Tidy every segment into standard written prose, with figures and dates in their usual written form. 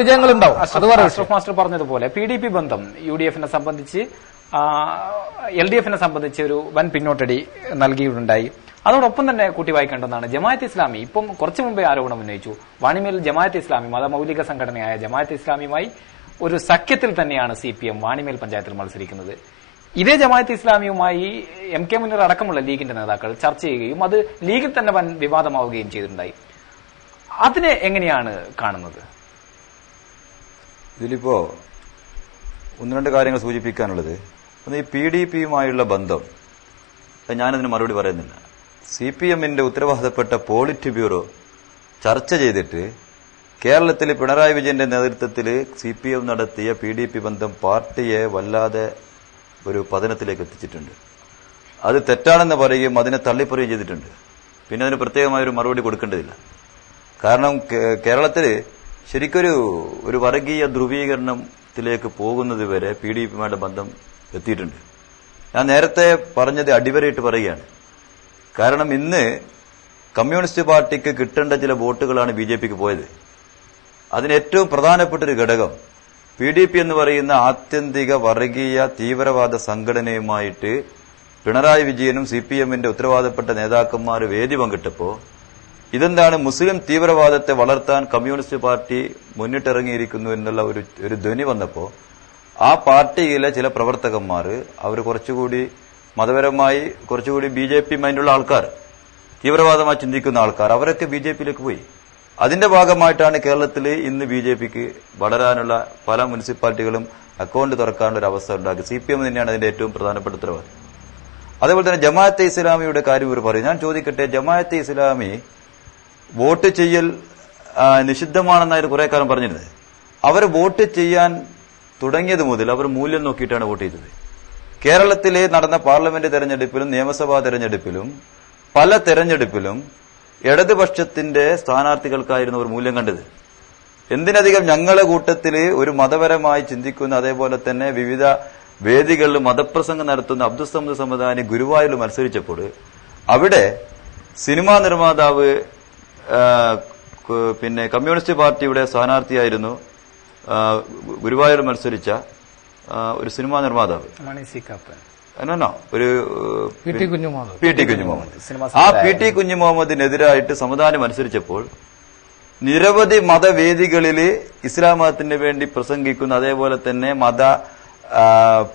വിജയങ്ങളുണ്ടാവും. Ashraf master പറഞ്ഞതുപോലെ PDP ബന്ധം UDF-നെ സംബന്ധിച്ച് LDF-നെ സംബന്ധിച്ച് ഒരു വൻ പിന്നോട്ടടി നൽകിയിട്ടുണ്ടായി. അതോടൊപ്പം തന്നെ കൂട്ടി വായിക്കേണ്ടതാണ് ജമാഅത്തെ ഇസ്ലാമി ഇപ്പം കുറച്ചു മുമ്പേ ആരോപണം ഉന്നയിച്ചു. വാണിമേൽ ജമാഅത്തെ ഇസ്ലാമി മതമൌലിക സംഘടനയായ ജമാഅത്തെ ഇസ്ലാമിയുമായി ഒരു സഖ്യത്തിൽ തന്നെയാണ് CPM വാണിമേൽ പഞ്ചായത്തിൽ മത്സരിക്കുന്നത്. ഇതേ ജമാഅത്തെ ഇസ്ലാമിയുമായി MK മുനീർ അടക്കമുള്ള ലീഗിന്റെ നേതാക്കൾ ചർച്ച ചെയ്യുകയും അത് ലീഗിൽ തന്നെ വൻ വിവാദമാവുകയും ചെയ്തിട്ടുണ്ടായി. അതിനെ എങ്ങനെയാണ് കാണുന്നത്? ഇതിലിപ്പോ ഒന്ന് രണ്ട് കാര്യങ്ങൾ സൂചിപ്പിക്കാനുള്ളത്, ഒന്ന് ഈ PDP-യുമായുള്ള ബന്ധം, ഞാനതിന് മറുപടി പറയുന്നില്ല. CPM-ന്റെ ഉത്തരവാദിത്തപ്പെട്ട പോളിറ്റ് ബ്യൂറോ ചർച്ച ചെയ്തിട്ട് കേരളത്തിൽ പിണറായി വിജയന്റെ നേതൃത്വത്തിൽ CPM നടത്തിയ PDP ബന്ധം പാർട്ടിയെ വല്ലാതെ ഒരു പതനത്തിലേക്ക് എത്തിച്ചിട്ടുണ്ട്. അത് തെറ്റാണെന്ന് പറയുകയും അതിനെ തള്ളിപ്പറയുകയും ചെയ്തിട്ടുണ്ട്. പിന്നെ അതിന് പ്രത്യേകമായൊരു മറുപടി കൊടുക്കേണ്ടതില്ല. കാരണം കേരളത്തിൽ ശരിക്കൊരു വർഗീയ ധ്രുവീകരണത്തിലേക്ക് പോകുന്നത് വരെ PDP-യുമായിട്ട് ബന്ധം എത്തിയിട്ടുണ്ട്. ഞാൻ നേരത്തെ പറഞ്ഞത് അടിവരയിട്ട് പറയുകയാണ്. കാരണം ഇന്ന് കമ്മ്യൂണിസ്റ്റ് പാർട്ടിക്ക് കിട്ടേണ്ട ചില വോട്ടുകളാണ് BJP-ക്ക് പോയത്. അതിന് ഏറ്റവും പ്രധാനപ്പെട്ട ഒരു ഘടകം PDP എന്ന് പറയുന്ന ആത്യന്തിക വർഗീയ തീവ്രവാദ സംഘടനയുമായിട്ട് പിണറായി വിജയനും CPM-ന്റെ ഉത്തരവാദപ്പെട്ട നേതാക്കന്മാർ വേദി പങ്കിട്ടപ്പോ ഇതെന്താണ് മുസ്ലിം തീവ്രവാദത്തെ വളർത്താൻ കമ്മ്യൂണിസ്റ്റ് പാർട്ടി മുന്നിട്ടിറങ്ങിയിരിക്കുന്നു എന്നുള്ള ഒരു ധ്വനി വന്നപ്പോ ആ പാർട്ടിയിലെ ചില പ്രവർത്തകന്മാർ അവർ കുറച്ചുകൂടി മതപരമായി കുറച്ചുകൂടി BJP മൈൻഡുള്ള ആൾക്കാർ, തീവ്രവാദമായി ചിന്തിക്കുന്ന ആൾക്കാർ, അവരൊക്കെ BJP-യിലേക്ക് പോയി. അതിന്റെ ഭാഗമായിട്ടാണ് കേരളത്തിൽ ഇന്ന് BJP-ക്ക് വളരാനുള്ള പല മുനിസിപ്പാലിറ്റികളും അക്കൗണ്ട് തുറക്കാനുള്ള ഒരു അവസ്ഥ ഉണ്ടാക്കി. CPM തന്നെയാണ് അതിന്റെ ഏറ്റവും പ്രധാനപ്പെട്ട ഉത്തരവാദി. അതേപോലെ തന്നെ ജമാഅത്തെ ഇസ്ലാമിയുടെ കാര്യം ഇവർ പറയും. ഞാൻ ചോദിക്കട്ടെ, ജമാഅത്തെ ഇസ്ലാമി വോട്ട് ചെയ്യൽ നിഷിദ്ധമാണെന്നായിരുന്നു കുറെ കാലം പറഞ്ഞിരുന്നത്. അവർ വോട്ട് ചെയ്യാൻ തുടങ്ങിയത് മുതൽ അവർ മൂല്യം നോക്കിയിട്ടാണ് വോട്ട് ചെയ്തത്. കേരളത്തിലെ നടന്ന പാർലമെന്റ് തെരഞ്ഞെടുപ്പിലും നിയമസഭാ തെരഞ്ഞെടുപ്പിലും പല തെരഞ്ഞെടുപ്പിലും ഇടതുപക്ഷത്തിന്റെ സ്ഥാനാർത്ഥികൾക്കായിരുന്നു അവർ മൂല്യം കണ്ടത്. എന്തിനധികം ഞങ്ങളുടെ കൂട്ടത്തിൽ ഒരു മതപരമായി ചിന്തിക്കുന്ന അതേപോലെ തന്നെ വിവിധ വേദികളിൽ മതപ്രസംഗം നടത്തുന്ന അബ്ദുൽ സമദ് സമദാനി ഗുരുവായൂരിൽ മത്സരിച്ചപ്പോൾ അവിടെ സിനിമാ നിർമ്മാതാവ് പിന്നെ കമ്മ്യൂണിസ്റ്റ് പാർട്ടിയുടെ സ്ഥാനാർത്ഥിയായിരുന്നു ഗുരുവായൂർ മത്സരിച്ച ഒരു സിനിമാ നിർമ്മാതാവ് ഒരു PT കുഞ്ഞുമുഹമ്മദ്. ആ PT കുഞ്ഞുമുഹമ്മദിനെതിരായിട്ട് സമദാനി മത്സരിച്ചപ്പോൾ നിരവധി മതവേദികളിൽ ഇസ്ലാം മതത്തിന് വേണ്ടി പ്രസംഗിക്കുന്ന അതേപോലെ തന്നെ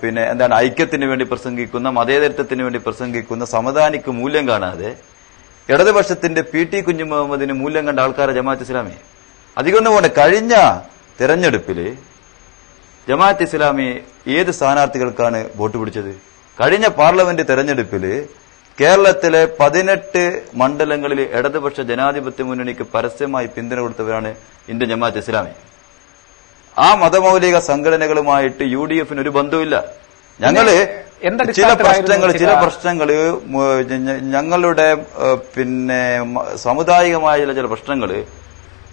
പിന്നെ ഐക്യത്തിന് വേണ്ടി പ്രസംഗിക്കുന്ന മതേതരത്വത്തിന് വേണ്ടി പ്രസംഗിക്കുന്ന സമദാനിക്ക് മൂല്യം കാണാതെ ഇടതുപക്ഷത്തിന്റെ PT കുഞ്ഞുമുഹമ്മദിന് മൂല്യം കണ്ട ആൾക്കാരെ ജമാഅത്ത് ഇസ്ലാമി അധികമൊന്നും കൊണ്ട് കഴിഞ്ഞ തെരഞ്ഞെടുപ്പില് ജമാഅത്ത് ഇസ്ലാമി ഏത് സ്ഥാനാർത്ഥികൾക്കാണ് വോട്ട് പിടിച്ചത്? കഴിഞ്ഞ പാർലമെന്റ് തെരഞ്ഞെടുപ്പില് കേരളത്തിലെ 18 മണ്ഡലങ്ങളിൽ ഇടതുപക്ഷ ജനാധിപത്യ മുന്നണിക്ക് പരസ്യമായി പിന്തുണ കൊടുത്തവരാണ് ഇന്ത്യൻ ജമാഅത്ത് ഇസ്ലാമി. ആ മതമൌലിക സംഘടനകളുമായിട്ട് UDF-ന് ഒരു ബന്ധവുമില്ല. ഞങ്ങള് ചില പ്രശ്നങ്ങള് ഞങ്ങളുടെ പിന്നെ സാമുദായികമായ ചില പ്രശ്നങ്ങള്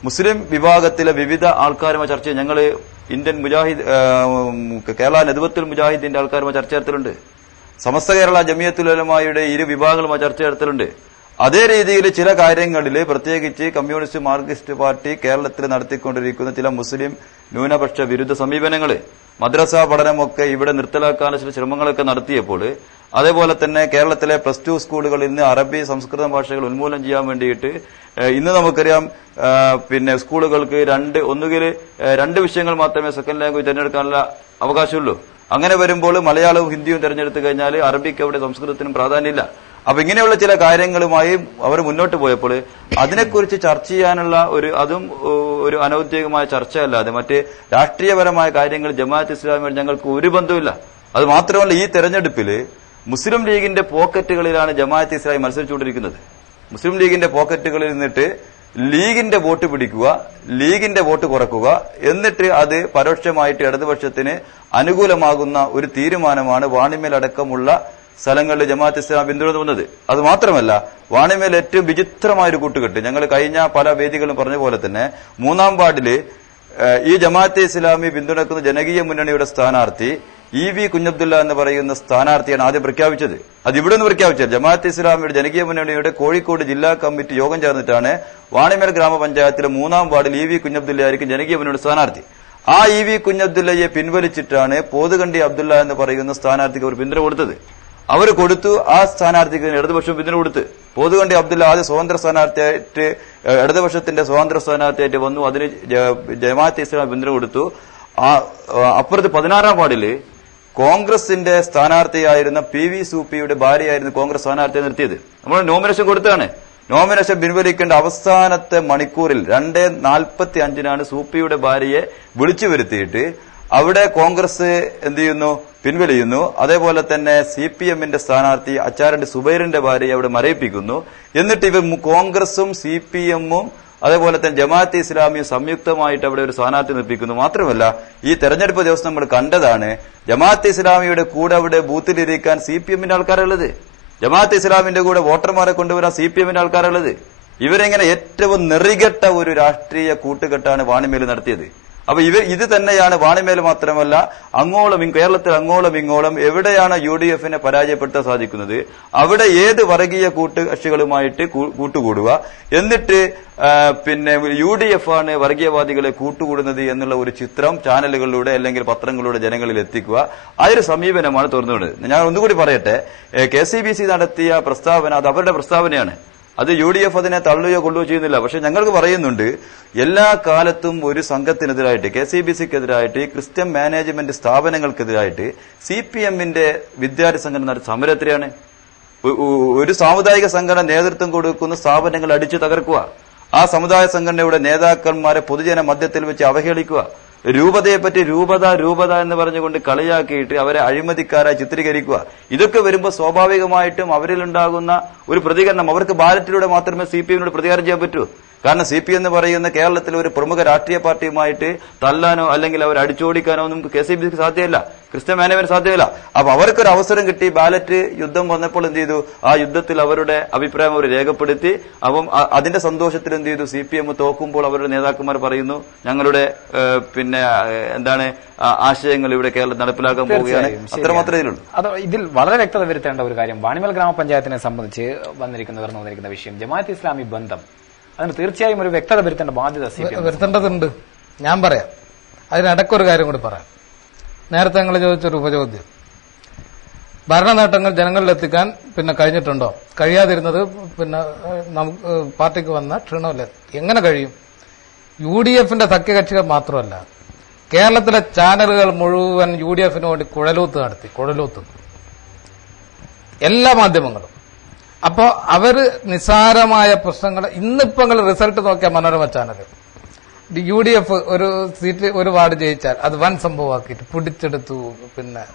മുസ്ലിം വിഭാഗത്തിലെ വിവിധ ആൾക്കാരുമായി ചർച്ച ചെയ്യും. ഞങ്ങള് ഇന്ത്യൻ കേരള നദ്വത്തുൽ മുജാഹിദിന്റെ ആൾക്കാരുമായി ചർച്ച നടത്തലുണ്ട്. സമസ്ത കേരള ജമിയത്തുൽ ഉലമായുടെ ഇരു വിഭാഗങ്ങളുമായി ചർച്ച നടത്തലുണ്ട്. അതേ രീതിയിൽ ചില കാര്യങ്ങളിൽ പ്രത്യേകിച്ച് കമ്മ്യൂണിസ്റ്റ് മാർക്സിസ്റ്റ് പാർട്ടി കേരളത്തിൽ നടത്തിക്കൊണ്ടിരിക്കുന്ന ചില മുസ്ലിം ന്യൂനപക്ഷ വിരുദ്ധ സമീപനങ്ങൾ, മദ്രസ പഠനമൊക്കെ ഇവിടെ നിർത്തലാക്കാനുള്ള ചില ശ്രമങ്ങളൊക്കെ നടത്തിയപ്പോൾ, അതേപോലെ തന്നെ കേരളത്തിലെ +2 സ്കൂളുകളിൽ നിന്ന് അറബി സംസ്കൃത ഭാഷകൾ ഉന്മൂലനം ചെയ്യാൻ വേണ്ടിയിട്ട് ഇന്ന് നമുക്കറിയാം പിന്നെ സ്കൂളുകൾക്ക് ഒന്നുകിൽ 2 വിഷയങ്ങൾ മാത്രമേ സെക്കൻഡ് ലാംഗ്വേജ് തിരഞ്ഞെടുക്കാനുള്ള അവകാശമുള്ളൂ. അങ്ങനെ വരുമ്പോൾ മലയാളവും ഹിന്ദിയും തിരഞ്ഞെടുത്തു കഴിഞ്ഞാൽ അറബിക്ക് അവിടെ സംസ്കൃതത്തിനും പ്രാധാന്യമില്ല. അപ്പൊ ഇങ്ങനെയുള്ള ചില കാര്യങ്ങളുമായി അവർ മുന്നോട്ട് പോയപ്പോൾ അതിനെക്കുറിച്ച് ചർച്ച ചെയ്യാനുള്ള അതും ഒരു അനൌദ്യോഗികമായ ചർച്ചയല്ലാതെ മറ്റ് രാഷ്ട്രീയപരമായ കാര്യങ്ങൾ ജമാഅത്ത് ഇസ്ലാമിയോട് ഞങ്ങൾക്ക് ഒരു ബന്ധവുമില്ല. അത് മാത്രമല്ല, ഈ തെരഞ്ഞെടുപ്പിൽ മുസ്ലിം ലീഗിന്റെ പോക്കറ്റുകളിലാണ് ജമാഅത്ത് ഇസ്ലാമി മത്സരിച്ചുകൊണ്ടിരിക്കുന്നത്. മുസ്ലിം ലീഗിന്റെ പോക്കറ്റുകളിൽ നിന്നിട്ട് ലീഗിന്റെ വോട്ട് പിടിക്കുക, ലീഗിന്റെ വോട്ട് കുറക്കുക, എന്നിട്ട് അത് പരോക്ഷമായിട്ട് ഇടതുപക്ഷത്തിന് അനുകൂലമാകുന്ന ഒരു തീരുമാനമാണ് വാണിമേലടക്കമുള്ള സ്ഥലങ്ങളിൽ ജമാഅത്ത് ഇസ്ലാം പിന്തുടർന്നു വന്നത്. അത് മാത്രമല്ല, വാണിമേൽ ഏറ്റവും വിചിത്രമായൊരു കൂട്ടുകെട്ട്. ഞങ്ങൾ കഴിഞ്ഞ പല വേദികളും പറഞ്ഞ പോലെ തന്നെ 3-ാം വാർഡില് ഈ ജമാഅത്തെ ഇസ്ലാമി പിന്തുണക്കുന്ന ജനകീയ മുന്നണിയുടെ സ്ഥാനാർത്ഥി EV കുഞ്ഞബ്ദുള്ള എന്ന് പറയുന്ന സ്ഥാനാർത്ഥിയാണ് ആദ്യം പ്രഖ്യാപിച്ചത്. അത് ഇവിടെ നിന്ന് പ്രഖ്യാപിച്ചത് ജമാഅത്തെ ഇസ്ലാമിയുടെ ജനകീയ മുന്നണിയുടെ കോഴിക്കോട് ജില്ലാ കമ്മിറ്റി യോഗം ചേർന്നിട്ടാണ് വാണിമേൽ ഗ്രാമപഞ്ചായത്തിലെ 3-ാം വാർഡിൽ EV കുഞ്ഞബ്ദുള്ളയായിരിക്കും ജനകീയ മുന്നണിയുടെ സ്ഥാനാർത്ഥി. ആ EV കുഞ്ഞബ്ദുള്ളയെ പിൻവലിച്ചിട്ടാണ് പോതുകണ്ടി അബ്ദുള്ള എന്ന് പറയുന്ന സ്ഥാനാർത്ഥിക്ക് അവർ പിന്തുണ കൊടുത്തത്. അവർ കൊടുത്തു. ആ സ്ഥാനാർത്ഥിക്ക് ഇടതുപക്ഷം പിന്തുണ കൊടുത്ത്. പോതുകണ്ടി അബ്ദുള്ള ആദ്യം സ്വതന്ത്ര സ്ഥാനാർത്ഥിയായിട്ട് ഇടതുപക്ഷത്തിന്റെ സ്വതന്ത്ര സ്ഥാനാർത്ഥിയായിട്ട് വന്നു. അതിന് ജമാഅത്തെ ഇസ്ലാം പിന്തുണ കൊടുത്തു. അപ്പുറത്ത് 16-ാം വാർഡില് കോൺഗ്രസിന്റെ സ്ഥാനാർത്ഥിയായിരുന്ന PV സൂപ്പിയുടെ ഭാര്യയായിരുന്നു കോൺഗ്രസ് സ്ഥാനാർത്ഥിയെ നിർത്തിയത്. നമ്മൾ നോമിനേഷൻ കൊടുത്താണ്. നോമിനേഷൻ പിൻവലിക്കേണ്ട അവസാനത്തെ മണിക്കൂറിൽ 2:45 സൂപ്പിയുടെ ഭാര്യയെ വിളിച്ചു വരുത്തിയിട്ട് അവിടെ കോൺഗ്രസ് എന്ത് ചെയ്യുന്നു, പിൻവലിയുന്നു. അതേപോലെ തന്നെ CPMന്റെ സ്ഥാനാർത്ഥി അച്ചാരണ്ടി സുബൈറിന്റെ ഭാര്യയെ അവിടെ മരയിപ്പിക്കുന്നു. എന്നിട്ട് ഇവർ കോൺഗ്രസും CPMഉം അതേപോലെ തന്നെ ജമാഅത്തെ ഇസ്ലാമിയും സംയുക്തമായിട്ട് അവിടെ ഒരു സ്ഥാനാർത്ഥി നിർപ്പിക്കുന്നു. മാത്രമല്ല ഈ തെരഞ്ഞെടുപ്പ് ദിവസം നമ്മൾ കണ്ടതാണ് ജമാഅത്തെ ഇസ്ലാമിയുടെ കൂടെ അവിടെ ബൂത്തിലിരിക്കാൻ CPMന്റെ ആൾക്കാരുള്ളത്, ജമാഅത്തെ ഇസ്ലാമിന്റെ കൂടെ വോട്ടർമാരെ കൊണ്ടുവരാൻ CPMന്റെ ആൾക്കാരുള്ളത്. ഇവരെങ്ങനെ ഏറ്റവും നെറികെട്ട ഒരു രാഷ്ട്രീയ കൂട്ടുകെട്ടാണ് വാണിമേൽ നടത്തിയത്. അപ്പൊ ഇത് തന്നെയാണ് വാണിമേൽ മാത്രമല്ല അങ്ങോളം കേരളത്തിൽ അങ്ങോളം ഇങ്ങോളം എവിടെയാണ് UDFനെ പരാജയപ്പെടുത്താൻ സാധിക്കുന്നത് അവിടെ ഏത് വർഗീയ കൂട്ടുകക്ഷികളുമായിട്ട് കൂട്ടുകൂടുക, എന്നിട്ട് പിന്നെ UDF ആണ് വർഗീയവാദികളെ കൂട്ടുകൂടുന്നത് എന്നുള്ള ഒരു ചിത്രം ചാനലുകളിലൂടെ അല്ലെങ്കിൽ പത്രങ്ങളിലൂടെ ജനങ്ങളിൽ എത്തിക്കുക. ആ ഒരു സമീപനമാണ് തുറന്നുകൊണ്ടത്. ഞാൻ ഒന്നുകൂടി പറയട്ടെ, KCBC നടത്തിയ പ്രസ്താവന അത് അവരുടെ പ്രസ്താവനയാണ്. അത് UDF അതിനെ തള്ളുകയോ കൊള്ളുകയോ ചെയ്യുന്നില്ല. പക്ഷെ ഞങ്ങൾക്ക് പറയുന്നുണ്ട് എല്ലാ കാലത്തും ഒരു സംഘത്തിനെതിരായിട്ട് KCBCക്കെതിരായിട്ട് ക്രിസ്ത്യൻ മാനേജ്മെന്റ് സ്ഥാപനങ്ങൾക്കെതിരായിട്ട് CPMന്റെ വിദ്യാർത്ഥി സംഘടന നടത്തിയ സമരത്തിലാണ്. ഒരു സാമുദായിക സംഘടന നേതൃത്വം കൊടുക്കുന്ന സ്ഥാപനങ്ങൾ അടിച്ചു തകർക്കുക, ആ സമുദായ സംഘടനയുടെ നേതാക്കന്മാരെ പൊതുജന മധ്യത്തിൽ വെച്ച് അവഹേളിക്കുക, രൂപതയെപ്പറ്റി രൂപത എന്ന് പറഞ്ഞുകൊണ്ട് കളിയാക്കിയിട്ട് അവരെ അഴിമതിക്കാരായി ചിത്രീകരിക്കുക. ഇതൊക്കെ വരുമ്പോൾ സ്വാഭാവികമായിട്ടും അവരിലുണ്ടാകുന്ന ഒരു പ്രതികരണം, അവർക്ക് ബാലറ്റിലൂടെ മാത്രമേ CPMനോട് പ്രതികാരം ചെയ്യാൻ പറ്റൂ. കാരണം CPM എന്ന് പറയുന്ന കേരളത്തിലെ ഒരു പ്രമുഖ രാഷ്ട്രീയ പാർട്ടിയുമായിട്ട് തല്ലാനോ അല്ലെങ്കിൽ അവർ അടിച്ചോടിക്കാനോ ഒന്നും KCBCക്ക് സാധ്യമല്ല, ക്രിസ്ത്യൻ മാനേജ്മെന്റ് സാധ്യമല്ല. അപ്പൊ അവർക്കൊരു അവസരം കിട്ടി. ബാലറ്റ് യുദ്ധം വന്നപ്പോൾ എന്ത് ചെയ്തു, ആ യുദ്ധത്തിൽ അവരുടെ അഭിപ്രായം അവർ രേഖപ്പെടുത്തി. അപ്പം അതിന്റെ സന്തോഷത്തിൽ എന്ത് ചെയ്തു, CPM തോക്കുമ്പോൾ അവരുടെ നേതാക്കന്മാർ പറയുന്നു ഞങ്ങളുടെ ആശയങ്ങൾ ഇവിടെ കേരളത്തിൽ നടപ്പിലാക്കാൻ പോവുകയാണ്. അത്രമാത്രമേ ഇതിലുള്ളൂ. അത് ഇതിൽ വളരെ വ്യക്തത വരുത്തേണ്ട ഒരു കാര്യം, വാണിമേൽ ഗ്രാമപഞ്ചായത്തിനെ സംബന്ധിച്ച് ഉയർന്നു വന്നിരിക്കുന്ന വിഷയം ജമാഅത്തെ ഇസ്ലാമി ബന്ധം, അതിന് തീർച്ചയായും ഒരു വ്യക്തത വരുത്തേണ്ട ബാധ്യത വരുത്തേണ്ടതുണ്ട്. ഞാൻ പറയാം, അതിനിടയ്ക്കൊരു കാര്യം കൂടി പറയാം. നേരത്തെ ഞങ്ങൾ ചോദിച്ചൊരു ഉപചോദ്യം, ഭരണനേട്ടങ്ങൾ ജനങ്ങളിലെത്തിക്കാൻ കഴിഞ്ഞിട്ടുണ്ടോ? കഴിയാതിരുന്നത് നമുക്ക് പാർട്ടിക്ക് വന്ന ക്ഷണമല്ല. എങ്ങനെ കഴിയും? UDFന്റെ സഖ്യകക്ഷികൾ മാത്രമല്ല, കേരളത്തിലെ ചാനലുകൾ മുഴുവൻ UDFന് വേണ്ടി കുഴലൂത്ത് എല്ലാ മാധ്യമങ്ങളും. അപ്പോ അവര് നിസ്സാരമായ പ്രശ്നങ്ങൾ, ഇന്നിപ്പോ റിസൾട്ട് നോക്കിയ മനോരമ ചാനൽ UDF ഒരു സീറ്റ് ഒരു വാർഡ് ജയിച്ചാൽ അത് വൻ സംഭവമാക്കിയിട്ട് പിടിച്ചെടുത്തു.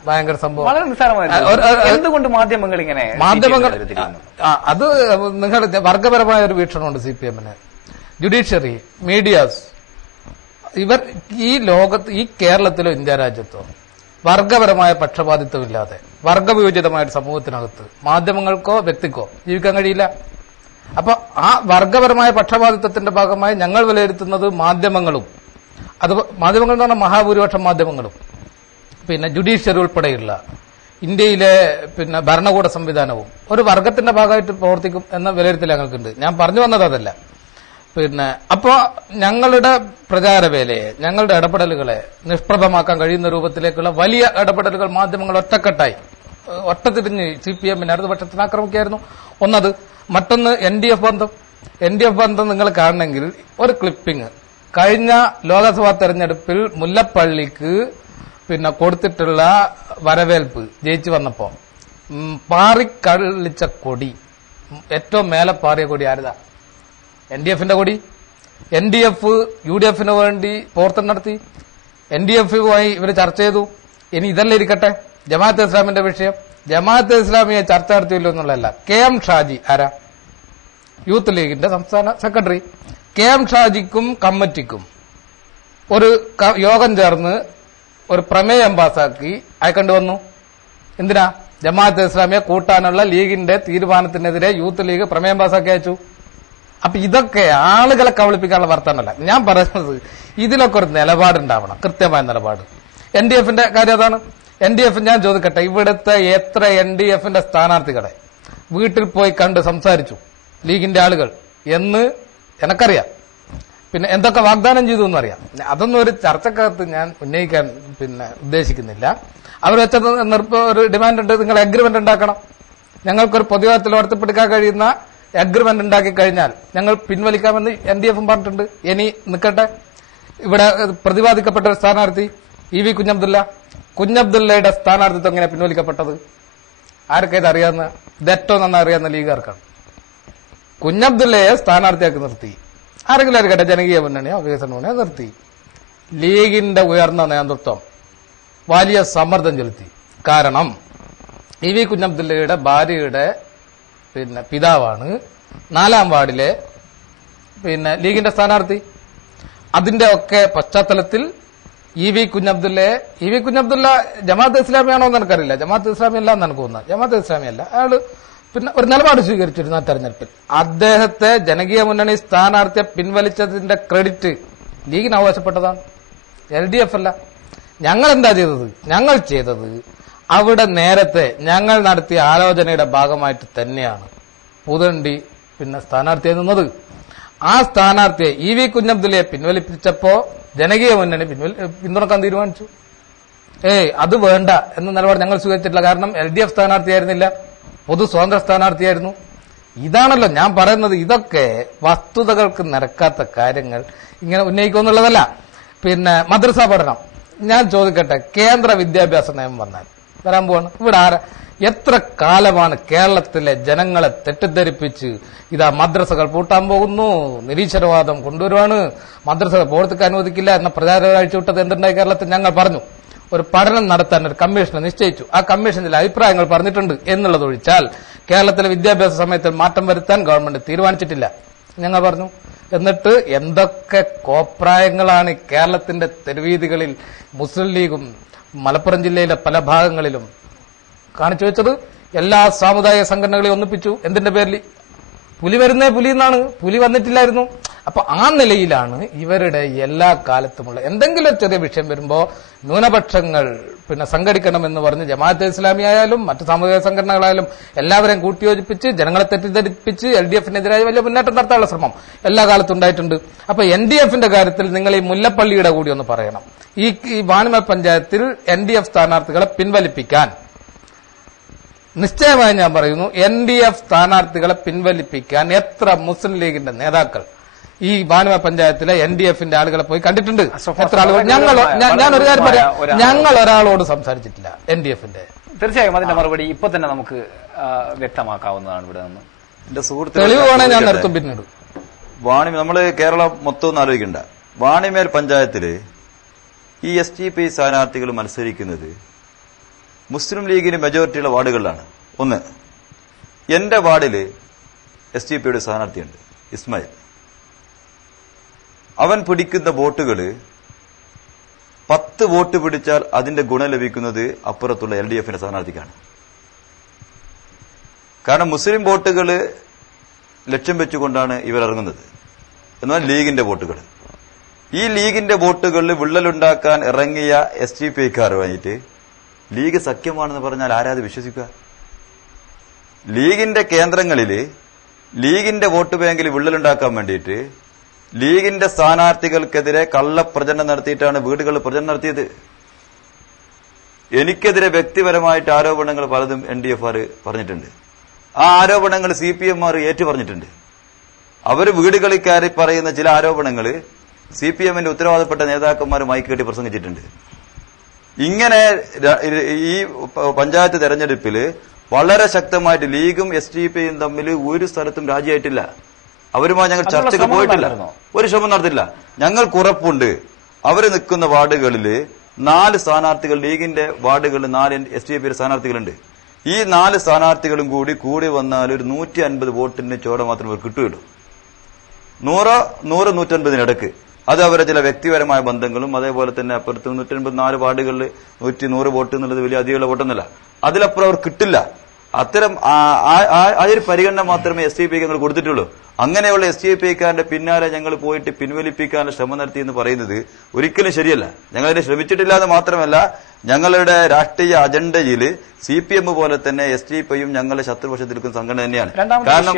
ഭയങ്കര സംഭവം. വളരെ നിസ്സാരമായി. എന്തുകൊണ്ട് മാധ്യമങ്ങൾ ഇങ്ങനെ അത് നിങ്ങൾ വർഗപരമായ ഒരു വീക്ഷണമുണ്ട് CPMന്. ജുഡീഷ്യറി, മീഡിയാസ്, ഇവർ ഈ ലോകത്ത്, ഈ കേരളത്തിലോ ഇന്ത്യ രാജ്യത്തോ വർഗപരമായ പക്ഷപാതിത്വമില്ലാതെ വർഗവിയോജിതമായ സമൂഹത്തിനകത്ത് മാധ്യമങ്ങൾക്കോ വ്യക്തിക്കോ ജീവിക്കാൻ കഴിയില്ല. അപ്പൊ ആ വർഗപരമായ പക്ഷപാതിത്വത്തിന്റെ ഭാഗമായി ഞങ്ങൾ വിലയിരുത്തുന്നത് മാധ്യമങ്ങളും, അത് മാധ്യമങ്ങൾ എന്ന് പറഞ്ഞാൽ മഹാഭൂരിപക്ഷം മാധ്യമങ്ങളും ജുഡീഷ്യറി ഉൾപ്പെടെയുള്ള ഇന്ത്യയിലെ ഭരണകൂട സംവിധാനവും ഒരു വർഗത്തിന്റെ ഭാഗമായിട്ട് പ്രവർത്തിക്കും എന്ന വിലയിരുത്തൽ ഞങ്ങൾക്കുണ്ട്. ഞാൻ പറഞ്ഞു വന്നത് അതല്ല. അപ്പോ ഞങ്ങളുടെ പ്രചാരവേലയെ, ഞങ്ങളുടെ ഇടപെടലുകളെ നിഷ്പ്രഭമാക്കാൻ കഴിയുന്ന രൂപത്തിലേക്കുള്ള വലിയ ഇടപെടലുകൾ മാധ്യമങ്ങൾ ഒറ്റത്തിരിഞ്ഞ് CPMന്റെ ഇടതുപക്ഷത്തിന് ആക്രമിക്കായിരുന്നു. ഒന്നത്. മറ്റൊന്ന് NDF ബന്ധം നിങ്ങൾ കാണണമെങ്കിൽ ഒരു ക്ലിപ്പിംഗ്, കഴിഞ്ഞ ലോക്സഭാ തെരഞ്ഞെടുപ്പിൽ മുല്ലപ്പള്ളിക്ക് കൊടുത്തിട്ടുള്ള വരവേൽപ്പ് ജയിച്ചു വന്നപ്പോ പാറിക്കള്ളിച്ച കൊടി, ഏറ്റവും മേലെ പാറിയ കൊടി ആരുതാ? NDFന്റെ കൊടി. NDF UDFന് വേണ്ടി പ്രവർത്തനം നടത്തി. NDFുമായി ഇവർ ചർച്ച ചെയ്തു. ഇനി ഇതല്ലേ ഇരിക്കട്ടെ ജമാഅത്തെ ഇസ്ലാമിന്റെ വിഷയം. ജമാഅത്തെ ഇസ്ലാമിയെ ചർച്ച നടത്തിയില്ലോ എന്നുള്ളതല്ല. KM ഷാജി ആരാ? യൂത്ത് ലീഗിന്റെ സംസ്ഥാന സെക്രട്ടറി. KM ഷാജിക്കും കമ്മിറ്റിക്കും ഒരു യോഗം ചേർന്ന് ഒരു പ്രമേയം പാസാക്കി അയക്കേണ്ടി എന്തിനാ? ജമാഅത്തെ ഇസ്ലാമിയെ കൂട്ടാനുള്ള ലീഗിന്റെ തീരുമാനത്തിനെതിരെ യൂത്ത് ലീഗ് പ്രമേയം പാസാക്കി അയച്ചു. അപ്പൊ ഇതൊക്കെ ആളുകളെ കബളിപ്പിക്കാനുള്ള വർത്തമാനമല്ല. ഞാൻ പറയുന്നത് ഇതിലൊക്കെ ഒരു നിലപാടുണ്ടാവണം, കൃത്യമായ നിലപാട്. NDFന്റെ കാര്യം അതാണ്. NDF ഞാൻ ചോദിക്കട്ടെ, ഇവിടുത്തെ എത്ര NDFന്റെ സ്ഥാനാർത്ഥികളെ വീട്ടിൽ പോയി കണ്ട് സംസാരിച്ചു ലീഗിന്റെ ആളുകൾ എന്ന് എനക്കറിയാം. പിന്നെ എന്തൊക്കെ വാഗ്ദാനം ചെയ്തു എന്നറിയാം. അതൊന്നും ഒരു ചർച്ചക്കകത്ത് ഞാൻ ഉന്നയിക്കാൻ ഉദ്ദേശിക്കുന്നില്ല. അവർ വെച്ച ഒരു ഡിമാൻഡ് ഉണ്ട്, നിങ്ങൾ അഗ്രിമെന്റ് ഉണ്ടാക്കണം. ഞങ്ങൾക്കൊരു പൊതുയോഗത്തിൽ ഉയർത്തിപ്പിടിക്കാൻ കഴിയുന്ന അഗ്രിമെന്റ് ഉണ്ടാക്കി കഴിഞ്ഞാൽ ഞങ്ങൾ പിൻവലിക്കാമെന്ന് NDF പറഞ്ഞിട്ടുണ്ട്. ഇനി നിൽക്കട്ടെ, ഇവിടെ പ്രതിപാദിക്കപ്പെട്ട ഒരു സ്ഥാനാർത്ഥി EV കുഞ്ഞബ്ദുള്ളയുടെ സ്ഥാനാർത്ഥിത്വം എങ്ങനെ പിൻവലിക്കപ്പെട്ടത്? ആരൊക്കെ ഇത് അറിയാവുന്ന? ഇത് ഏറ്റവും നന്നായി അറിയാവുന്ന ലീഗുകാർക്കാണ്. കുഞ്ഞബ്ദുള്ളയെ സ്ഥാനാർത്ഥിയാക്കി നിർത്തി. ആരെങ്കിലും ആയിരിക്കട്ടെ, ജനകീയ മുന്നണിയോ വികസന മുന്നണിയോ നിർത്തി. ലീഗിന്റെ ഉയർന്ന നേതൃത്വം വലിയ സമ്മർദ്ദം ചെലുത്തി. കാരണം EV കുഞ്ഞബ്ദുള്ളയുടെ ഭാര്യയുടെ പിതാവാണ് 4ാം വാർഡിലെ ലീഗിന്റെ സ്ഥാനാർത്ഥി. അതിന്റെ ഒക്കെ പശ്ചാത്തലത്തിൽ EV കുഞ്ഞബ്ദുള്ള ജമാഅത്ത് ഇസ്ലാമിയാണോ എന്ന് എനിക്കറിയില്ല. ജമാഅത്ത് ഇസ്ലാമി അല്ല എന്ന് എനിക്ക് തോന്നുന്നത്. ജമാഅത്ത് ഇസ്ലാമി അല്ല. അയാള് ഒരു നിലപാട് സ്വീകരിച്ചിരുന്നു ആ തെരഞ്ഞെടുപ്പിൽ. അദ്ദേഹത്തെ ജനകീയ മുന്നണി സ്ഥാനാർത്ഥിയെ പിൻവലിച്ചതിന്റെ ക്രെഡിറ്റ് ലീഗിന് അവകാശപ്പെട്ടതാണ്, LDF അല്ല. ഞങ്ങൾ എന്താ ചെയ്തത്? ഞങ്ങൾ ചെയ്തത് അവിടെ നേരത്തെ ഞങ്ങൾ നടത്തിയ ആലോചനയുടെ ഭാഗമായിട്ട് തന്നെയാണ് പുതുണ്ടി സ്ഥാനാർത്ഥിയായി നിന്നത്. ആ സ്ഥാനാർത്ഥിയെ EV കുഞ്ഞബ്ദുള്ളയെ പിൻവലിപ്പിച്ചപ്പോ ജനകീയ മുന്നണി പിന്തുണക്കാൻ തീരുമാനിച്ചു. അത് വേണ്ട എന്ന നിലപാട് ഞങ്ങൾ സ്വീകരിച്ചിട്ടില്ല. കാരണം LDF സ്ഥാനാർത്ഥിയായിരുന്നില്ല, പൊതു സ്വതന്ത്ര സ്ഥാനാർത്ഥിയായിരുന്നു. ഇതാണല്ലോ ഞാൻ പറയുന്നത്. ഇതൊക്കെ വസ്തുതകൾക്ക് നിരക്കാത്ത കാര്യങ്ങൾ ഇങ്ങനെ ഉന്നയിക്കുമെന്നുള്ളതല്ല. മദ്രസ പഠനം ഞാൻ ചോദിക്കട്ടെ, കേന്ദ്ര വിദ്യാഭ്യാസ നയം വരാൻ പോവാണ്. ഇവിടെ എത്ര കാലമാണ് കേരളത്തിലെ ജനങ്ങളെ തെറ്റിദ്ധരിപ്പിച്ച് ഇതാ മദ്രസകൾ പൂട്ടാൻ പോകുന്നു, നിരീശ്വരവാദം കൊണ്ടുവരുവാണ്, മദ്രസകൾ പ്രവർത്തിക്കാൻ അനുവദിക്കില്ല എന്ന പ്രചാരം അഴിച്ചുവിട്ടത് എന്തുണ്ടായി കേരളത്തിൽ? ഞങ്ങൾ പറഞ്ഞു ഒരു പഠനം നടത്താൻ ഒരു കമ്മീഷനെ നിശ്ചയിച്ചു. ആ കമ്മീഷനിൽ അഭിപ്രായങ്ങൾ പറഞ്ഞിട്ടുണ്ട് എന്നുള്ളതൊഴിച്ചാൽ കേരളത്തിലെ വിദ്യാഭ്യാസ സമയത്തിൽ മാറ്റം വരുത്താൻ ഗവൺമെന്റ് തീരുമാനിച്ചിട്ടില്ല ഞങ്ങൾ പറഞ്ഞു. എന്നിട്ട് എന്തൊക്കെ കോപ്രായങ്ങളാണ് കേരളത്തിന്റെ തെരുവീതികളിൽ മുസ്ലിം ലീഗും മലപ്പുറം ജില്ലയിലെ പല ഭാഗങ്ങളിലും കാണിച്ചു വെച്ചത്. എല്ലാ സാമുദായിക സംഘടനകളെയും ഒന്നിപ്പിച്ചു. എന്തിന്റെ പേരിൽ? പുലി വരുന്നേ പുലി എന്നാണ്. പുലി വന്നിട്ടില്ലായിരുന്നു. അപ്പൊ ആ നിലയിലാണ് ഇവരുടെ എല്ലാ കാലത്തുമുള്ള എന്തെങ്കിലും ചെറിയ വിഷയം വരുമ്പോ ന്യൂനപക്ഷങ്ങൾ സംഘടിക്കണമെന്ന് പറഞ്ഞ് ജമാഅത്തെ ഇസ്ലാമി ആയാലും മറ്റു സാമൂഹിക സംഘടനകളായാലും എല്ലാവരെയും കൂട്ടിയോജിപ്പിച്ച് ജനങ്ങളെ തെറ്റിദ്ധരിപ്പിച്ച് LDF-നെതിരായി വലിയ മുന്നേറ്റം നടത്താനുള്ള ശ്രമം എല്ലാ കാലത്തും ഉണ്ടായിട്ടുണ്ട്. അപ്പൊ NDF-ന്റെ കാര്യത്തിൽ നിങ്ങൾ ഈ മുല്ലപ്പള്ളിയുടെ കൂടി ഒന്ന് പറയണം. ഈ വാണിമൽ പഞ്ചായത്തിൽ NDF സ്ഥാനാർത്ഥികളെ പിൻവലിപ്പിക്കാൻ നിശ്ചയമായി ഞാൻ പറയുന്നു, NDF സ്ഥാനാർത്ഥികളെ പിൻവലിപ്പിക്കാൻ എത്ര മുസ്ലിം ലീഗിന്റെ നേതാക്കൾ ഈ വാണിമൽ പഞ്ചായത്തിലെ NDF-ന്റെ ആളുകളെ പോയി കണ്ടിട്ടുണ്ട്? എത്ര ആളുകൾ? ഞാനൊരു കാര്യം പറയാം, ഞങ്ങൾ ഒരാളോട് സംസാരിച്ചിട്ടില്ല NDF-ന്റെ. തീർച്ചയായും അതിന്റെ മറുപടി ഇപ്പൊ തന്നെ നമുക്ക് വ്യക്തമാക്കാവുന്നതാണ്. ഇവിടെ നിന്ന് എന്റെ സുഹൃത്ത് തെളിവ് വേണേ ഞാൻ നിർത്തും. പിന്നീട് നമ്മള് കേരളം മൊത്തം ഒന്ന് ആലോചിക്കണ്ട. വാണിമേൽ പഞ്ചായത്തില് ഈ STP സ്ഥാനാർത്ഥികൾ മത്സരിക്കുന്നത് മുസ്ലിം ലീഗിന് മെജോറിറ്റിയുള്ള വാർഡുകളിലാണ്. ഒന്ന്, എന്റെ വാർഡില് STPയുടെ സ്ഥാനാർത്ഥിയുണ്ട്, ഇസ്മായിൽ. അവൻ പിടിക്കുന്ന വോട്ടുകള് 10 വോട്ട് പിടിച്ചാൽ അതിന്റെ ഗുണം ലഭിക്കുന്നത് അപ്പുറത്തുള്ള LDF-ന്റെ സ്ഥാനാർത്ഥിക്കാണ്. കാരണം മുസ്ലിം വോട്ടുകള് ലക്ഷ്യം വെച്ചുകൊണ്ടാണ് ഇവർ ഇറങ്ങുന്നത്. എന്നാൽ ലീഗിന്റെ വോട്ടുകൾ, ഈ ലീഗിന്റെ വോട്ടുകളിൽ വിള്ളലുണ്ടാക്കാൻ ഇറങ്ങിയ STPക്കാരുമായിട്ട് ലീഗ് സഖ്യമാണെന്ന് പറഞ്ഞാൽ ആരാത് വിശ്വസിക്കുക? ലീഗിന്റെ കേന്ദ്രങ്ങളില് ലീഗിന്റെ വോട്ട് ബാങ്കിൽ വിള്ളലുണ്ടാക്കാൻ വേണ്ടിയിട്ട് ലീഗിന്റെ സ്ഥാനാർത്ഥികൾക്കെതിരെ കള്ളപ്രചരണം നടത്തിയിട്ടാണ് വീടുകളിൽ പ്രചരണം നടത്തിയത്. എനിക്കെതിരെ വ്യക്തിപരമായിട്ട് ആരോപണങ്ങൾ പലതും NDF-ആർ പറഞ്ഞിട്ടുണ്ട്. ആ ആരോപണങ്ങൾ CPM-ആർ ഏറ്റു പറഞ്ഞിട്ടുണ്ട്. അവർ വീടുകളിൽ കയറി പറയുന്ന ചില ആരോപണങ്ങൾ CPM-ന്റെ ഉത്തരവാദപ്പെട്ട നേതാക്കന്മാരുമായി കേട്ടി പ്രസംഗിച്ചിട്ടുണ്ട്. ഇങ്ങനെ ഈ പഞ്ചായത്ത് തെരഞ്ഞെടുപ്പില് വളരെ ശക്തമായിട്ട് ലീഗും STPയും തമ്മിൽ ഒരു സ്ഥലത്തും രാജിയായിട്ടില്ല. അവരുമായി ഞങ്ങൾ ചർച്ചയ്ക്ക് പോയിട്ടില്ല, ഒരു ശ്രമം നടത്തില്ല. ഞങ്ങൾക്ക് ഉറപ്പുണ്ട് അവര് നിൽക്കുന്ന വാർഡുകളില് 4 സ്ഥാനാർത്ഥികൾ, ലീഗിന്റെ വാർഡുകളിൽ 4 STP സ്ഥാനാർത്ഥികളുണ്ട്. ഈ 4 സ്ഥാനാർത്ഥികളും കൂടി വന്നാൽ ഒരു 150 വോട്ടിന് ചോട മാത്രമേ കിട്ടുകയുള്ളൂ. 100-150 അത് അവരുടെ ചില വ്യക്തിപരമായ ബന്ധങ്ങളും അതേപോലെ തന്നെ അപ്പുറത്ത് 184 വാർഡുകളിൽ 100 വോട്ട് എന്നുള്ളത് വലിയ അധികമുള്ള വോട്ടൊന്നുമല്ല. അതിലപ്പുറം അവർ കിട്ടില്ല. അത്തരം ആ ഒരു പരിഗണന മാത്രമേ STPക്ക് ഞങ്ങൾ കൊടുത്തിട്ടുള്ളൂ. അങ്ങനെയുള്ള STPക്കാരുടെ പിന്നാലെ ഞങ്ങൾ പോയിട്ട് പിൻവലിപ്പിക്കാനുള്ള ശ്രമം നടത്തി എന്ന് പറയുന്നത് ഒരിക്കലും ശരിയല്ല. ഞങ്ങളതിനെ ശ്രമിച്ചിട്ടില്ല എന്ന് മാത്രമല്ല, ഞങ്ങളുടെ രാഷ്ട്രീയ അജണ്ടയിൽ CPM പോലെ തന്നെ SDPI ഞങ്ങളുടെ ശത്രുപക്ഷത്തിൽ നിൽക്കുന്ന സംഘടന തന്നെയാണ്. കാരണം